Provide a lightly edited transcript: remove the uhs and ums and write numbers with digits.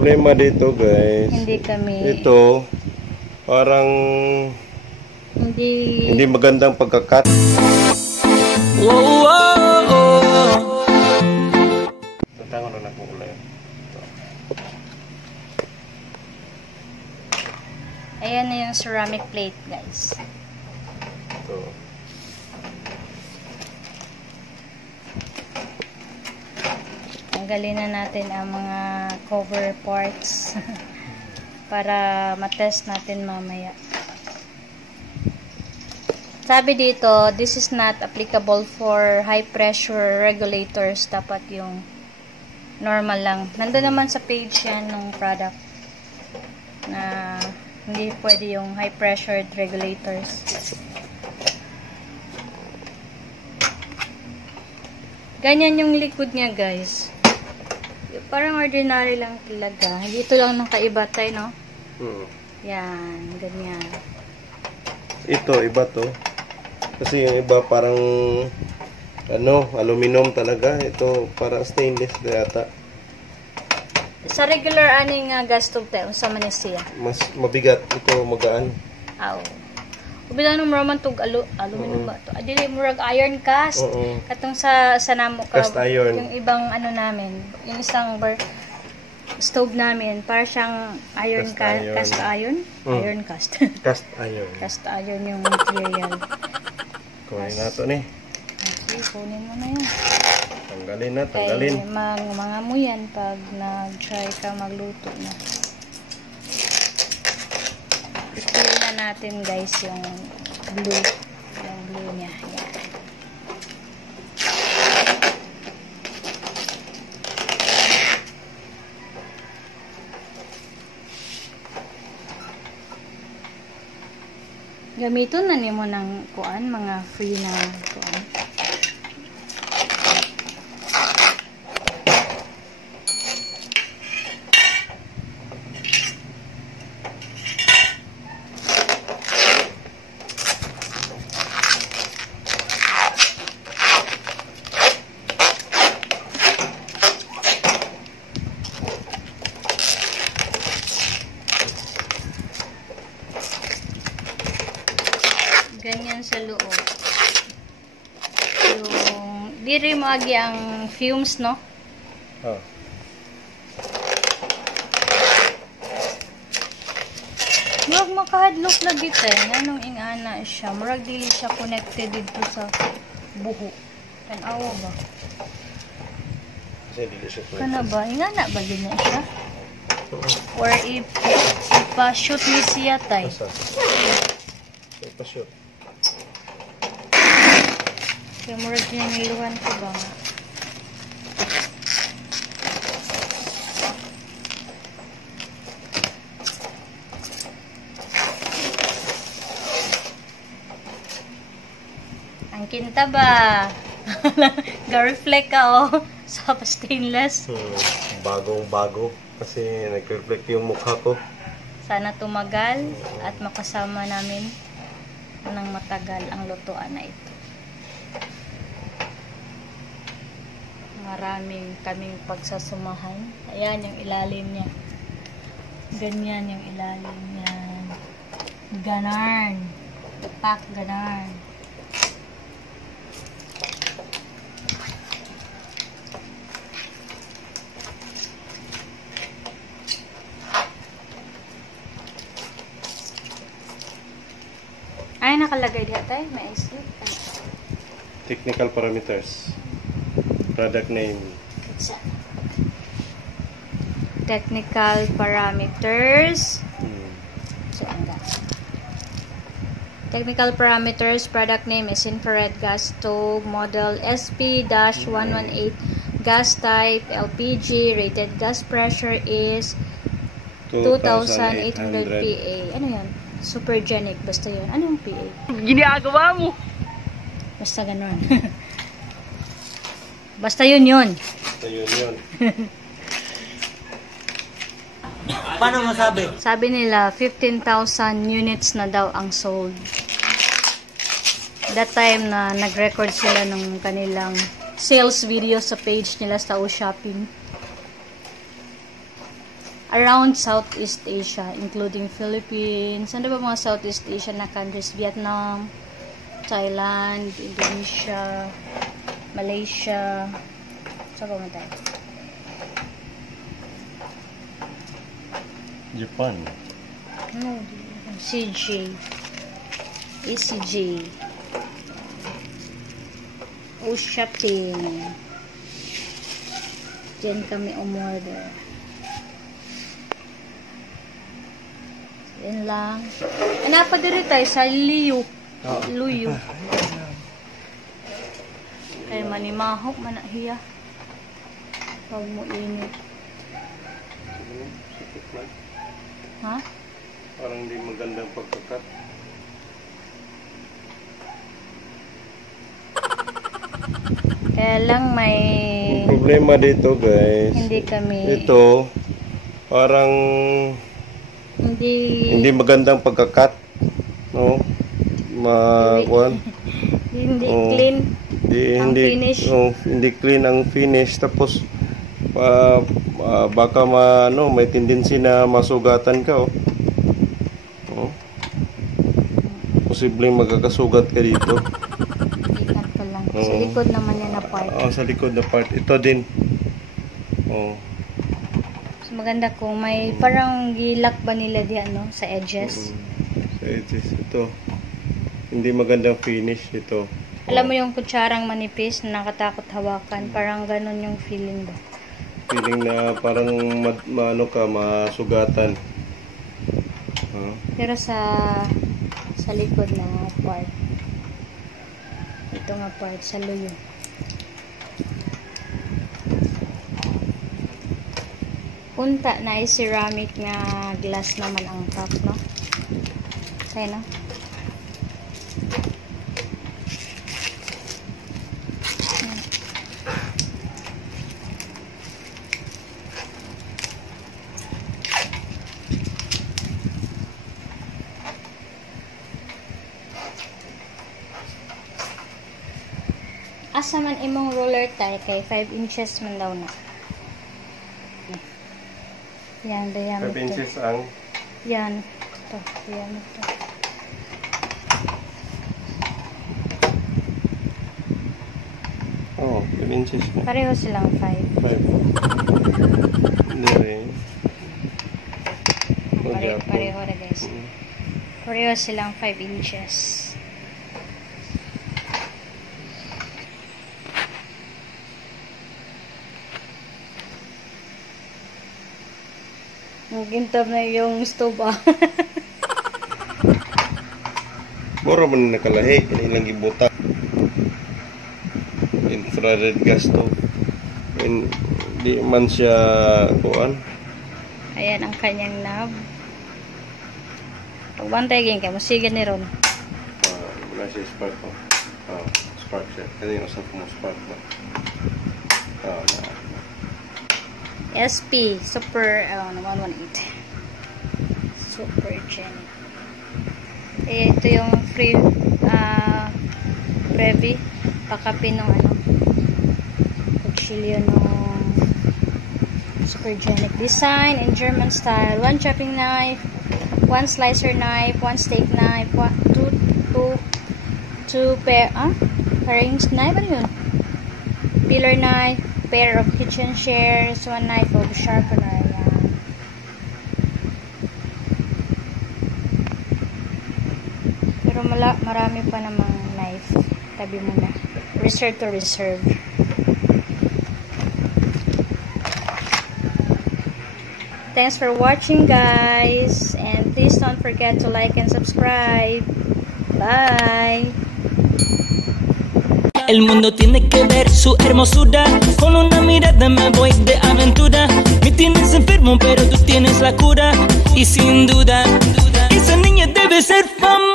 problema dito, guys. Hindi kami. Ito, parang hindi magandang pagkakat. Tantangan na po ulit. Ayan na yung ceramic plate, guys. Ito. Tanggalin na natin ang mga cover parts para matest natin mamaya. Sabi dito, this is not applicable for high pressure regulators. Dapat yung normal lang. Nandun naman sa page yan ng product na hindi pwede yung high pressure regulators. Ganyan yung likod niya, guys. Parang ordinary lang talaga. Dito lang ng kaiba tayo, no? Yan, ganyan. Ito, iba to. Kasi yung iba parang aluminum talaga. Ito parang stainless na yata. Sa regular aning gas stove tayo, unsa man siya? Mas mabigat. Ito magaan. Aw. Ubilang nung muraman tog aluminum ba to? Adili murag iron cast. Katong sa namo ka. Cast iron. Yung ibang namin, yung isang stove namin, para siyang iron cast iron. Iron cast. Cast iron. Cast iron yung material. Kunin na ito ni. Okay, kunin mo na yan. Tanggalin na, tanggalin. Kaya mga mo yan pag nag-try ka magluto na. I-clear na natin, guys, yung blue. Yung blue niya. Yan. Gamiton na nimo ng kuan, mga free na kuan. Ganyan sa loob. Yung diri mo agi ang fumes, no? Oh. Murag makahadlok lagi tayo. Anong ingana siya. Murag dili siya connected dito sa buho. Tanawa ba? Kasi dili siya connected. Kana ba? Ingana ba din na siya? Or ipa-shoot ni siya tayo? Ipa-shoot. Kaya murag niluhan ko ba nga? Ang kinta ba? Ga-reflect ka, oh. Sa stainless. Bagong-bago. Kasi nag-reflect yung mukha ko. Sana tumagal at makasama namin ng matagal ang lutuan na ito. Maraming kaming pagsasumahan. Ayan yung ilalim niya. Ganyan yung ilalim niya. Ganarn. Pak, ganarn. Ay, nakalagay diha tayo. May IC. Technical parameters. Product name. Technical parameters. So, technical parameters. Product name is infrared gas stove. Model SP-118. Gas type LPG. Rated gas pressure is 2,800 PA. Ano yan? Supergenic. Basta yun. Ano yung PA? Ginagawa mo! Basta ganun. Basta yun yun. Basta yun. Paano masabi? Sabi nila, 15,000 units na daw ang sold. That time na nag-record sila ng kanilang sales video sa page nila sa O Shopping. around Southeast Asia, including Philippines. Ano ba mga Southeast Asia na countries? Vietnam, Thailand, Indonesia, Malaysia. Saan ba man tayo? Japan. No, CJ. ECJ. O shopping. Diyan kami umorder. Yan lang. Napadiri tayo sa Liu. Luyo. Kaya manimahok, manahiya. Huwag mo init. Ha? Parang hindi magandang pagkakat. Kaya lang may... Ang problema dito guys, Hindi kami... ito, parang Hindi magandang pagkakat. No? Hindi Oh. clean. Hindi finish. Hindi clean ang finish, tapos baka may tendency na masugatan ka. Posibleng magkakasugat ka dito. Ikat ko lang. Sa likod naman yan na part. Sa likod na part. Ito din. So, maganda kung may parang gilak ba nila diyan, no? Sa edges. Sa edges. Ito. Hindi magandang finish ito. Alam mo yung kutsarang manipis na nakatakot hawakan. Parang ganun yung feeling ba? Feeling na parang masugatan. Pero sa likod na part. Ito nga part sa luyo. Punta na ceramic na glass naman ang top, no? Kaya no? Asa man imong roller tay kay 5 inches man daw na. Yan, 5 diameter. inches ang Yan. Ito, diameter. Oh, 5 inches na. Pareho silang 5. 5. Hindi rin. Pareho na guys. Pareho silang 5 inches. Nagintab na yung stove ah. Mura man nakalahi. Ilang gibuta. Infrared gas to. Di man siya kuan. Ayan ang kanyang knob. Pagbantay gin ka, musigan ni Ron. Wala siya spark po. Spark siya. Kasi yung usap mo spark ba? SP Super 118 Super Genic. Ito yung free Brevi pakapin ng kutsilyo ng Super Genic design in German style. 1 chopping knife, 1 slicer knife, 1 steak knife, 2 pair pairings knife, ano yun? Peeler knife, pair of kitchen shears, 1 knife of sharpener. Yan. Pero marami pa namang knife. Tabi mo na. Reserve to reserve. Thanks for watching guys. And please don't forget to like and subscribe. Bye! El mundo tiene que ver su hermosura. Con una mirada me voy de aventura. Me tienes enfermo pero tú tienes la cura. Y sin duda, esa niña debe ser famosa.